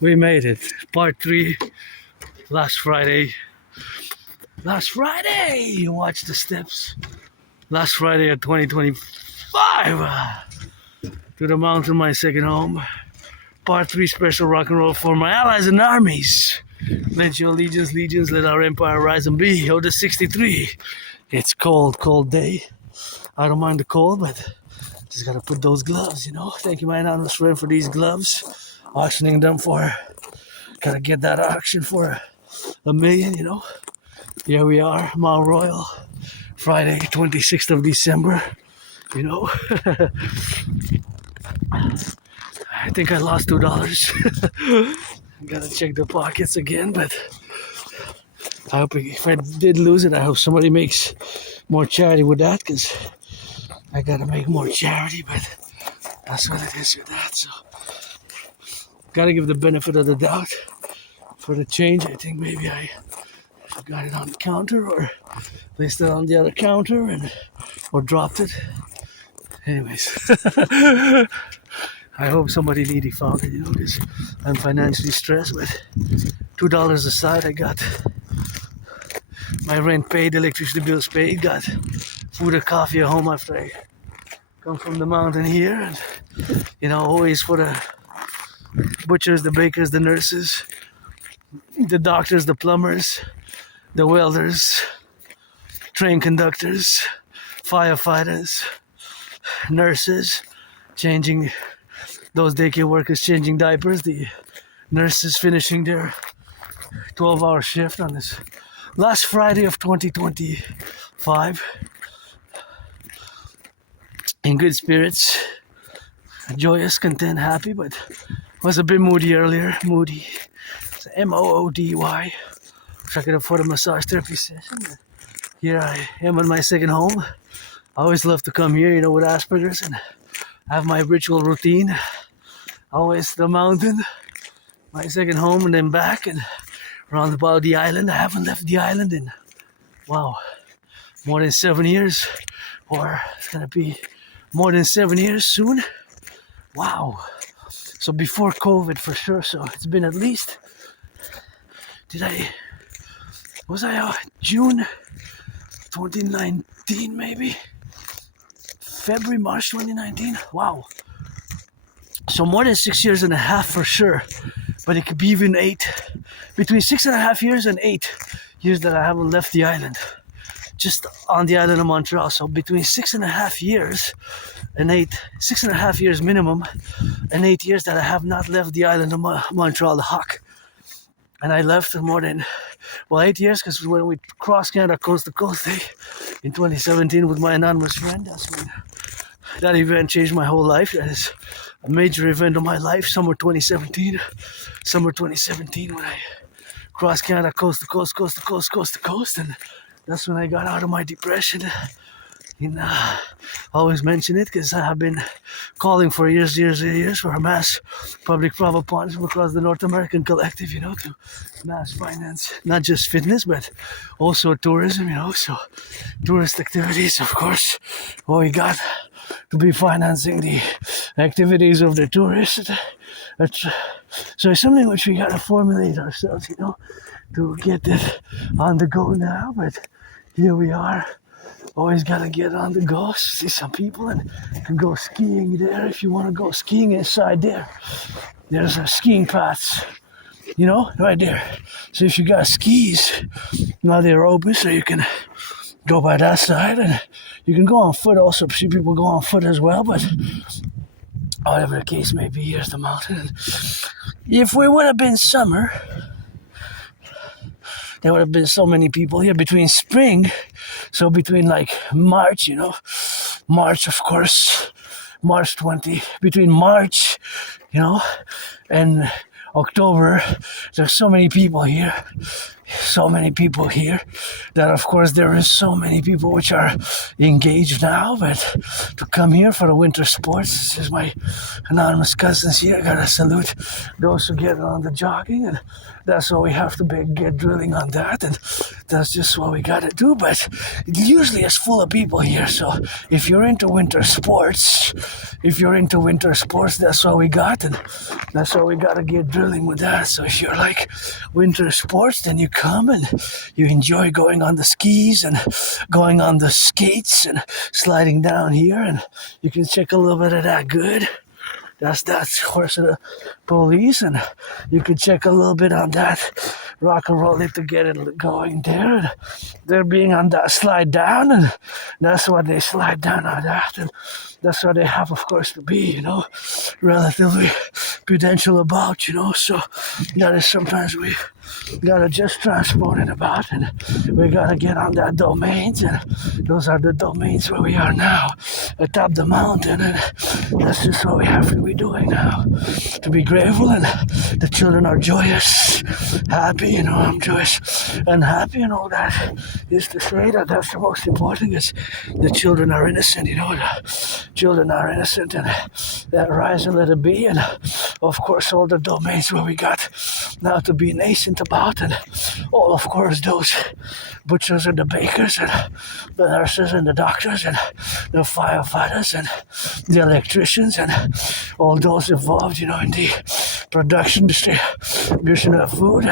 We made it. Part 3. Last Friday. You watch the steps. Last Friday of 2025. To the mountain, my second home. Part 3 special rock and roll for my allies and armies. Let your legions, let our empire rise and be. Oh, the 63. It's cold day. I don't mind the cold, but just gotta put those gloves, you know. Thank you, my anonymous friend, for these gloves. Auctioning them for, gotta get that auction for $1 million, you know. Here we are, Mount Royal, Friday, 26th of December, you know. I think I lost $2. Gotta check the pockets again, but I hope if I did lose it, I hope somebody makes more charity with that, because I gotta make more charity, but that's what it is with that. So gotta give the benefit of the doubt for the change. I think maybe I got it on the counter or placed it on the other counter or dropped it. Anyways, I hope somebody needy found it, you know, because I'm financially stressed. But $2 aside, I got my rent paid, electricity bills paid, got food and coffee at home after I come from the mountain here, and you know, always for the butchers, the bakers, the nurses, the doctors, the plumbers, the welders, train conductors, firefighters, nurses, changing those daycare workers, changing diapers, the nurses finishing their 12-hour shift on this last Friday of 2025. In good spirits, joyous, content, happy, but was a bit moody earlier. Moody. It's Moody. Checking up for the massage therapy session. Here I am in my second home. I always love to come here, you know, with Asperger's and have my ritual routine. Always the mountain, my second home, and then back and around about the island. I haven't left the island in, wow, more than 7 years, or it's gonna be more than 7 years soon. Wow. So before COVID for sure. So it's been at least, June 2019 maybe? February, March 2019? Wow. So more than 6 years and a half for sure. But it could be even 8. Between 6.5 years and 8 years that I haven't left the island. Just on the island of Montreal. So between 6.5 years and 6.5 years minimum, and 8 years that I have not left the island of Montreal, the Hawk. And I left more than, 8 years, because when we crossed Canada coast to coast in 2017 with my anonymous friend, that's when that event changed my whole life. That is a major event of my life, summer 2017 when I crossed Canada coast to coast, and that's when I got out of my depression. And I always mention it because I have been calling for years for a mass public private partnership across the North American Collectif, you know, to mass finance not just fitness but also tourism, you know. So tourist activities, of course, we got to be financing the activities of the tourists. So it's something which we got to formulate ourselves, you know, to get it on the go now. But here we are. Always gotta get on the go, see some people, and you can go skiing there if you want to go skiing inside there. There's skiing paths, you know, right there. So if you got skis, now they're open, so you can go by that side, and you can go on foot also. See people go on foot as well, but whatever the case may be, here's the mountain. And if we would have been summer, there would have been so many people here between spring, so between like March, you know, March, of course, March 20, between March, you know, and October, there's so many people here. so many people here that of course there is so many people which are engaged now, but to come here for the winter sports, this is my anonymous cousins here. I gotta salute those who get on the jogging, and that's what we have to get drilling on that, and that's just what we gotta do. But it usually is full of people here, so if you're into winter sports, that's what we got, and that's what we gotta get drilling with that. So if you're like winter sports, then you come and you enjoy going on the skis and going on the skates and sliding down here, and you can check a little bit of that good. That's horse of the police, and you can check a little bit on that rock and roll to get it going there. They're being on that slide down, and that's what they slide down on that, and that's what they have, of course, to be, relatively prudential about, so that is sometimes we gotta just transport it about, and we gotta get on that domains, and those are the domains where we are now, atop the mountain, and that's just what we have to be doing now, to be grateful, and the children are joyous, happy, I'm joyous and happy, and all that is to say that that's the most important, is the children are innocent, the children are innocent, and that rise and let it be, and of course all the domains where we got now to be nascent about, and all of course those butchers and the bakers and the nurses and the doctors and the firefighters and the electricians and all those involved, in the production, distribution of food.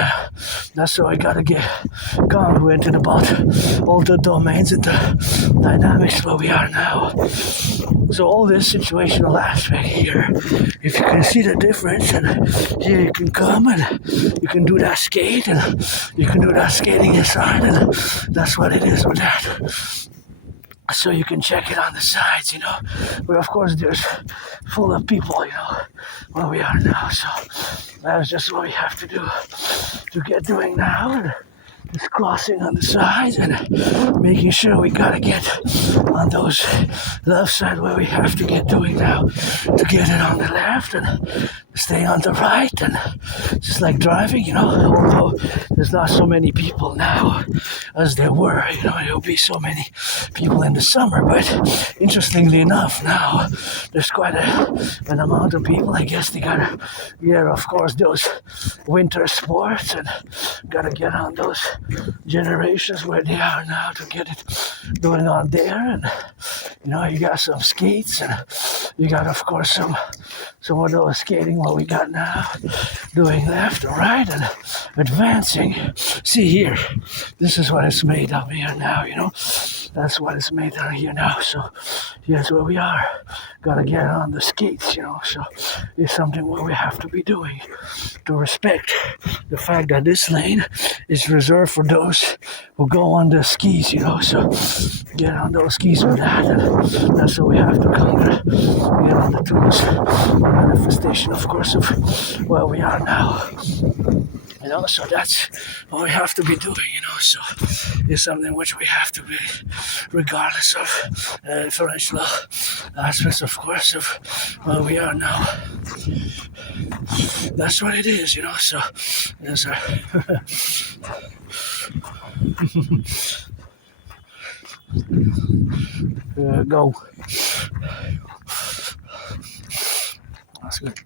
That's why I gotta get congruent about all the domains and the dynamics where we are now. So all this situational aspect here, if you can see the difference, and here you can come and you can do that skate, and you can do that skating inside, and that's what it is with that. So you can check it on the sides, but of course there's full of people, where we are now. So that's just what we have to do to get doing now, and just crossing on the sides and making sure we gotta get on those left side where we have to get doing now, to get it on the left and stay on the right, and just like driving, although there's not so many people now as there were, there'll be so many people in the summer, but interestingly enough now there's quite an amount of people. I guess they gotta get, of course, those winter sports, and gotta get on those generations where they are now to get it going on there, and you got some skates, and you got, of course, some of those skating what we got now, doing left and right and advancing. See here, this is what it's made of here now, that's what it's made of here now. So here's where we are, gotta get on the skates, so it's something what we have to be doing to respect the fact that this lane is reserved for those who go on the skis, so get on those skis with that, and that's what we have to conquer, get on the tools, manifestation, of course, of where we are now. So that's what we have to be doing, so it's something which we have to be, regardless of differential aspects, of course, of where we are now. That's what it is, so yes, sir. Go. That's good.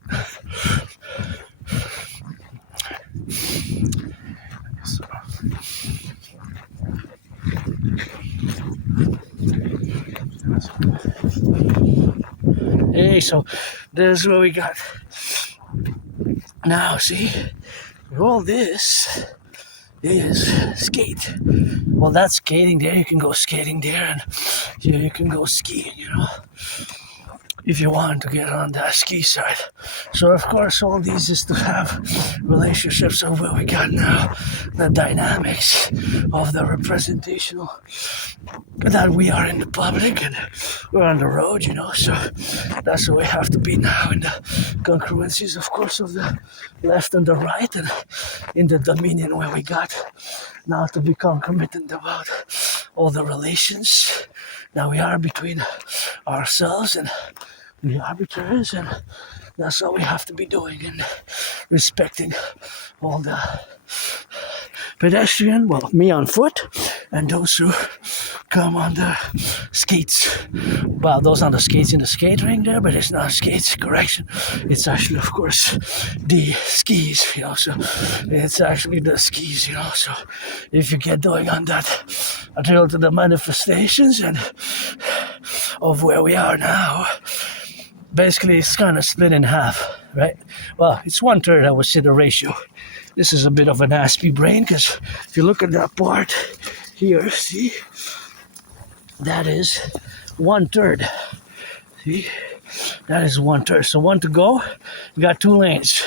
Hey, so this is what we got. Now, see, all this is skate. Well, that's skating there. You can go skating there, and here you can go skiing, if you want to get on that ski side. So of course all these is to have relationships of what we got now, the dynamics of the representational, that we are in the public and we're on the road, so that's what we have to be now, in the congruencies, of course, of the left and the right, and in the dominion where we got now to be concomitant about all the relations that we are between ourselves and the arbiters, and That's all we have to be doing and respecting all the pedestrian, well, me on foot, and those who come on the skates. Well, those on the skates in the skate ring there, but it's not skates, correction. It's actually, of course, the skis, you know, so it's actually the skis, you know, so if you get going on that drill to the manifestations and of where we are now, basically it's kind of split in half, right? Well, it's 1/3, I would say, the ratio. This is a bit of an Aspiesque brain, because if you look at that part here, see, that is 1/3. See, that is 1/3. So one to go, we got 2 lanes.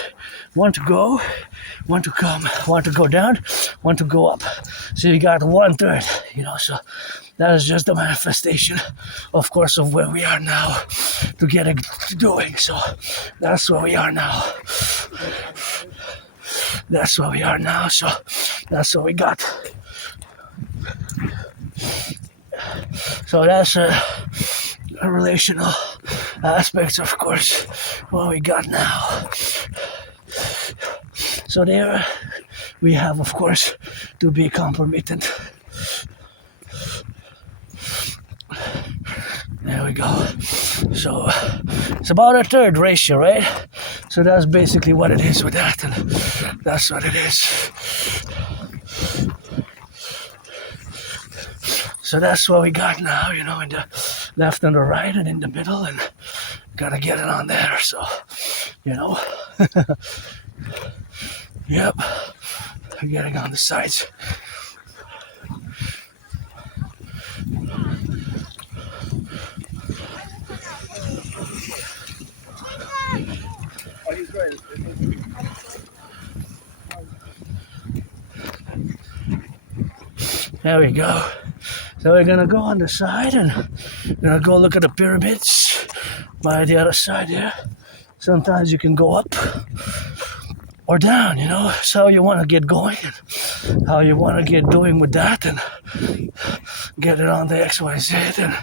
One to go, one to come, one to go down, one to go up. So you got 1/3, you know, so that is just the manifestation, of course, of where we are now to get it doing. So that's where we are now. That's where we are now, so that's what we got. So that's a relational aspects, of course, what we got now. So there we have, of course, to be compromitted. There we go. So it's about a 1/3 ratio, right? So that's basically what it is with that, and that's what it is. So that's what we got now, you know, in the left and the right and in the middle, and gotta get it on there, so, you know. Yep, getting on the sides. There we go. So we're gonna go on the side and we're gonna go look at the pyramids by the other side here. Sometimes you can go up or down, you know. It's how you want to get going and how you want to get doing with that, and get it on the XYZ and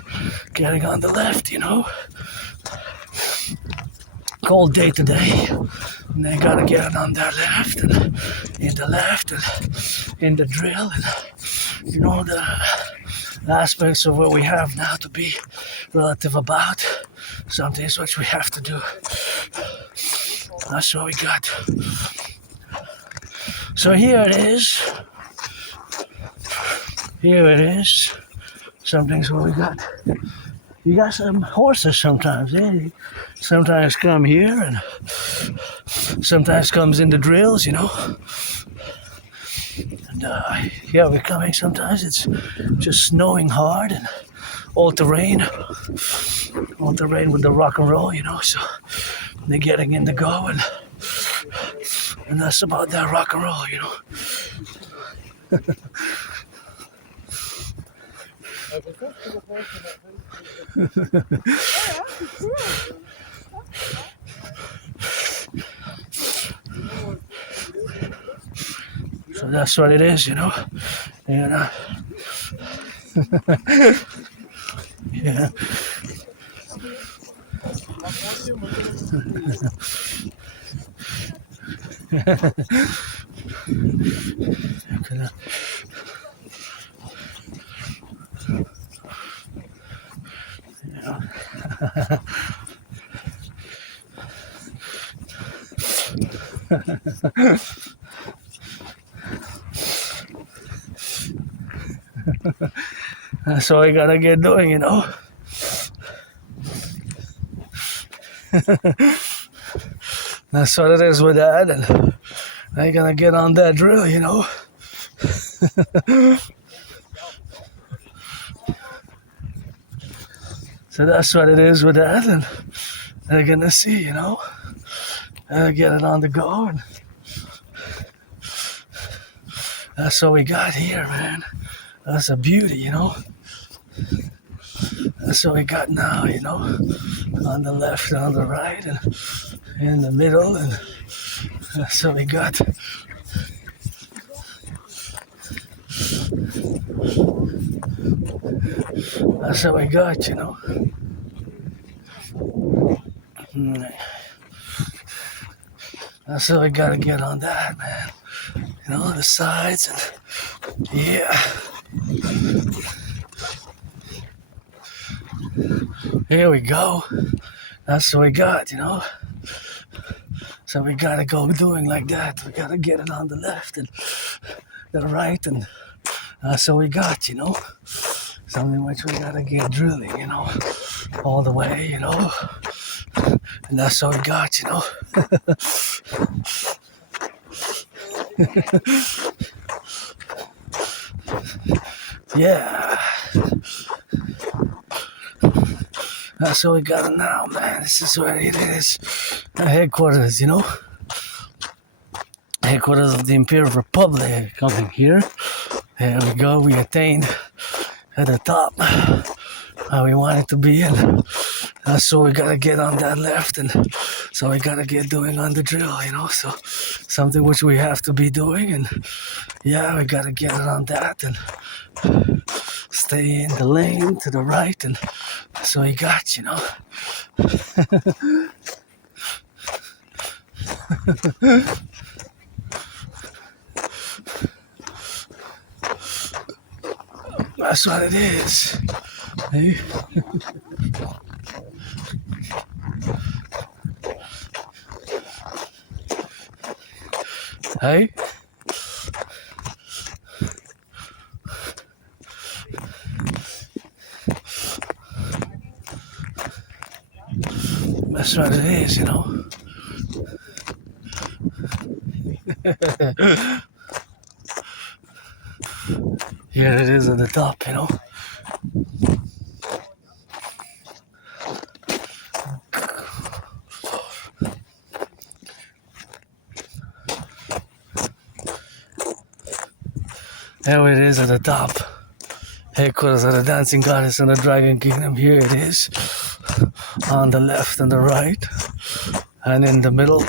getting on the left, you know. Cold day today, and they gotta get it on that left and in the left and in the drill, and you know, the aspects of what we have now to be relative about some things which we have to do. That's what we got. So here it is. Here it is. Some things what we got. You got some horses sometimes, eh? Sometimes come here and sometimes comes in the drills, you know. And yeah, we're coming sometimes. It's just snowing hard and all terrain with the rock and roll, you know. So they're getting in the go, and that's about that rock and roll, you know. So that's what it is, you know. And yeah. That's what we gotta get doing, you know. That's what it is with that, and I gotta get on that drill, you know. So that's what it is with that, and they're gonna see, you know. Get it on the go, and that's what we got here, man. That's a beauty, you know. That's what we got now, you know. On the left, on the right, and in the middle, and that's what we got. That's what we got, you know. So we gotta get on that, man. You know, the sides and yeah. Here we go. That's what we got, you know. So we gotta go doing like that. We gotta get it on the left and the right, and that's what we got, you know. Something which we gotta get drilling, you know, all the way, you know. And that's what we got, you know. Yeah. That's what we got now, man. This is where it is. The headquarters, you know. Headquarters of the Imperial Republic coming here. There we go. We attained at the top where we want it to be, and so we gotta get on that left, and so we gotta get doing on the drill, you know. So something which we have to be doing, and yeah, we gotta get it on that and stay in the lane to the right, and so we got, you know. That's what it is. Hey. Hey. That's what it is, you know. Here it is at the top, you know. There it is at the top. Headquarters of the Dancing Goddess and the Dragon Kingdom. Here it is. On the left and the right. And in the middle.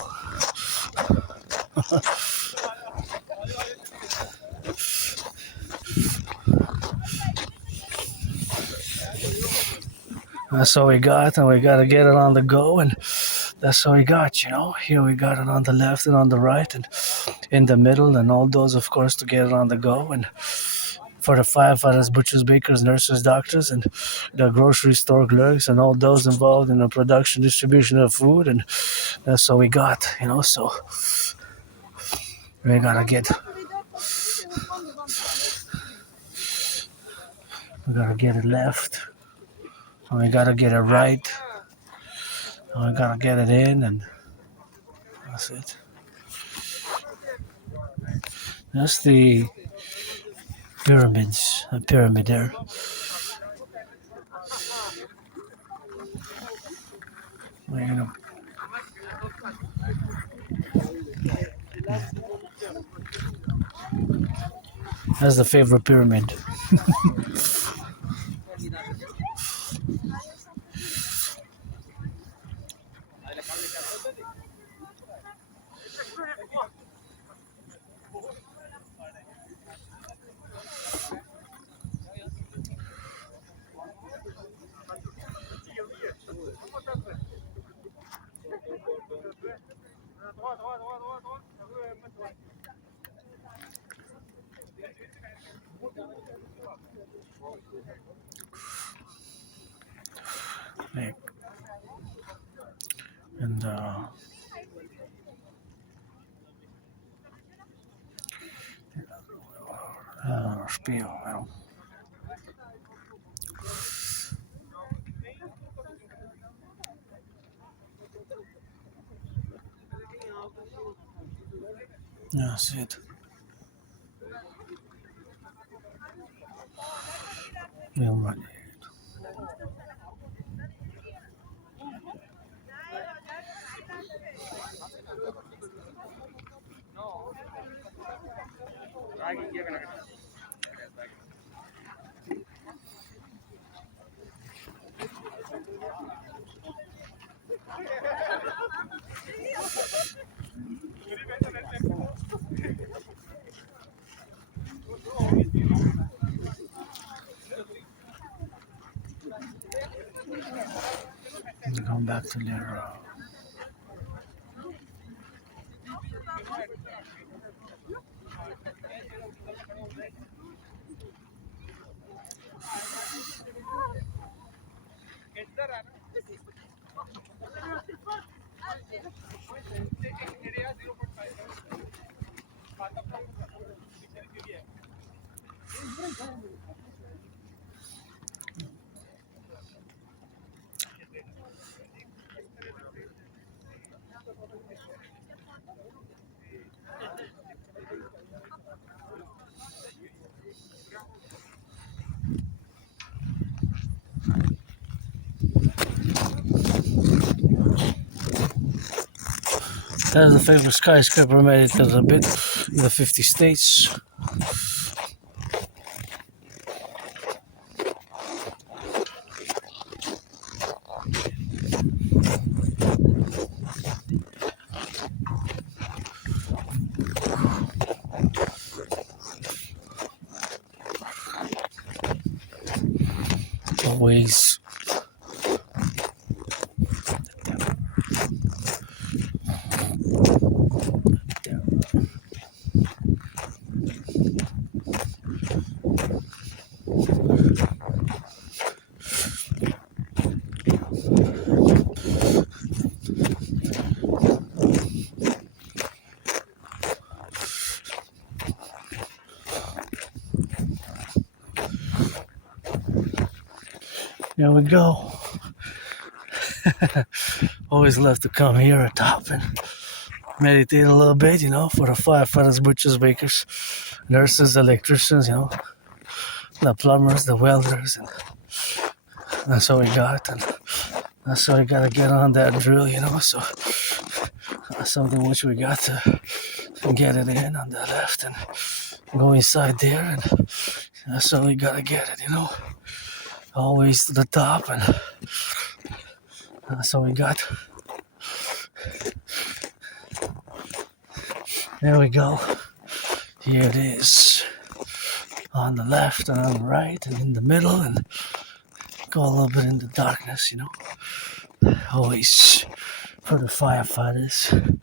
That's all we got, and we gotta get it on the go, and that's all we got, you know. Here we got it on the left and on the right and in the middle, and all those, of course, to get it on the go. And for the firefighters, butchers, bakers, nurses, doctors, and the grocery store clerks, and all those involved in the production, distribution of food, and that's all we got, you know. So we gotta get it left, and we gotta get it right, and we gotta get it in, and that's it. That's the pyramids, a pyramid there. That's the favorite pyramid. And spiel, well. That's it. Yeah, right. Come back to their That is the favorite skyscraper made it a bit in the 50 states. Always. There we go. Always love to come here atop and meditate a little bit, for the firefighters, butchers, bakers, nurses, electricians, the plumbers, the welders, and that's what we got. And that's what we gotta get on that drill, so that's something which we got to get it in on the left and go inside there, and that's what we gotta get it, always to the top, and that's what we got. There we go. Here it is. On the left and on the right and in the middle, and go a little bit in the darkness, Always for the firefighters,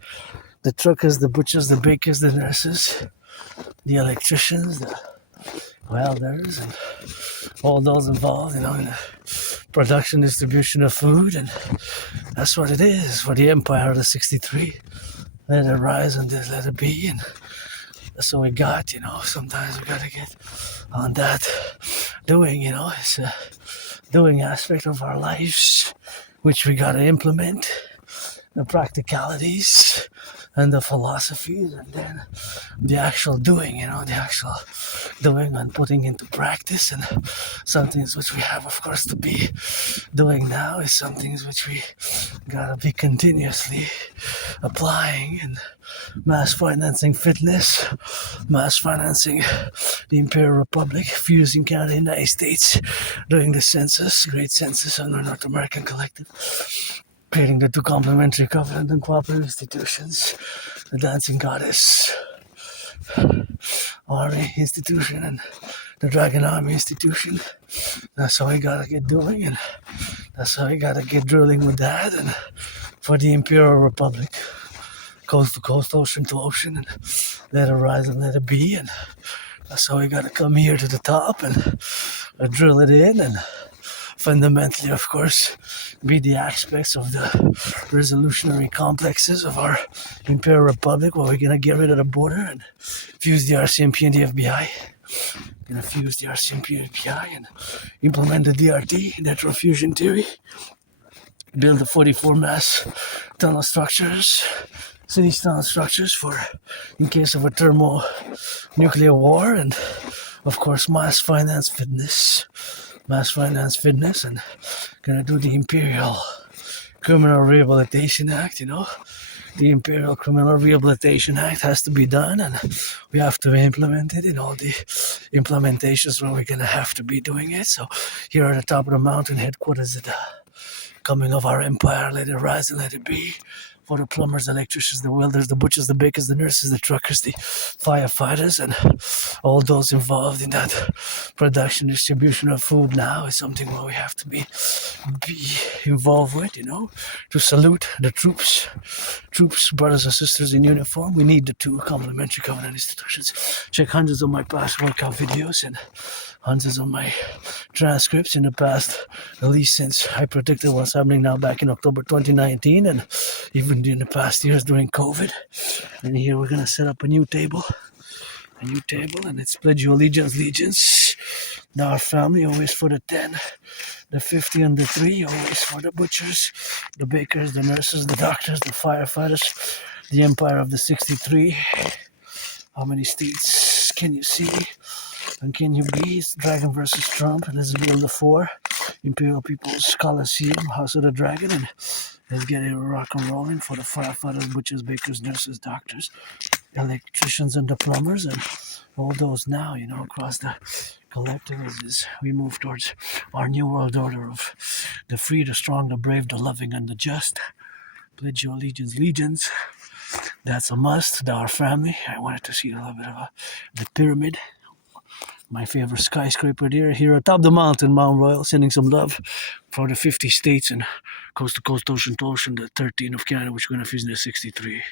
the truckers, the butchers, the bakers, the nurses, the electricians, the welders, and all those involved, in the production, distribution of food. And that's what it is for the empire of the 63. Let it rise and let it be, and that's what we got, Sometimes we gotta get on that doing, it's a doing aspect of our lives, which we gotta implement, the practicalities and the philosophies, and then the actual doing, the actual doing and putting into practice. And some things which we have, of course, to be doing now is some things which we gotta be continuously applying. And mass financing fitness, mass financing the Imperial Republic, fusing Canada and the United States during the census, great census of the North American Collective, creating the two complementary covenant and cooperative institutions, the Dancing Goddess Army Institution and the Dragon Army Institution. That's how we gotta get doing, and that's how we gotta get drilling with that. And for the Imperial Republic, coast to coast, ocean to ocean, and let it rise and let it be. And that's how we gotta come here to the top and drill it in, and fundamentally, of course, be the aspects of the resolutionary complexes of our Imperial Republic, where we're going to get rid of the border and fuse the RCMP and the FBI. Going to fuse the RCMP and FBI and implement the DRT, natural fusion theory. Build the 44 mass tunnel structures, city tunnel structures for in case of a thermonuclear war, and of course mass finance fitness, and gonna do the Imperial Criminal Rehabilitation Act. The Imperial Criminal Rehabilitation Act has to be done, and we have to implement it in all the implementations where we're gonna have to be doing it. So here at the top of the mountain, headquarters at the coming of our empire, let it rise and let it be. for the plumbers, the electricians, the welders, the butchers, the bakers, the nurses, the truckers, the firefighters, and all those involved in that production, distribution of food now is something where we have to be involved with, to salute the troops, brothers and sisters in uniform. We need the two complementary covenant institutions. Check hundreds of my past workout videos and hundreds of my transcripts in the past, at least since I predicted what's happening now back in October 2019 and even in the past years during COVID. And here we're going to set up a new table, and it's pledge your legions. Now our family, always for the 10, the 50 and the 3, always for the butchers, the bakers, the nurses, the doctors, the firefighters, the empire of the 63. How many states can you see? And can you be? It's Dragon versus Trump. Let's build the 4. Imperial People's Coliseum, House of the Dragon, and let's get it rock and rolling for the firefighters, butchers, bakers, nurses, doctors, electricians, and the plumbers, and all those now, across the collective as we move towards our new world order of the free, the strong, the brave, the loving, and the just. Pledge your legions. That's a must. Our family. I wanted to see a little bit of the pyramid. My favorite skyscraper here atop the mountain, Mount Royal, sending some love for the 50 states and coast to coast, ocean to ocean, the 13 of Canada, which we're going to visit the 63.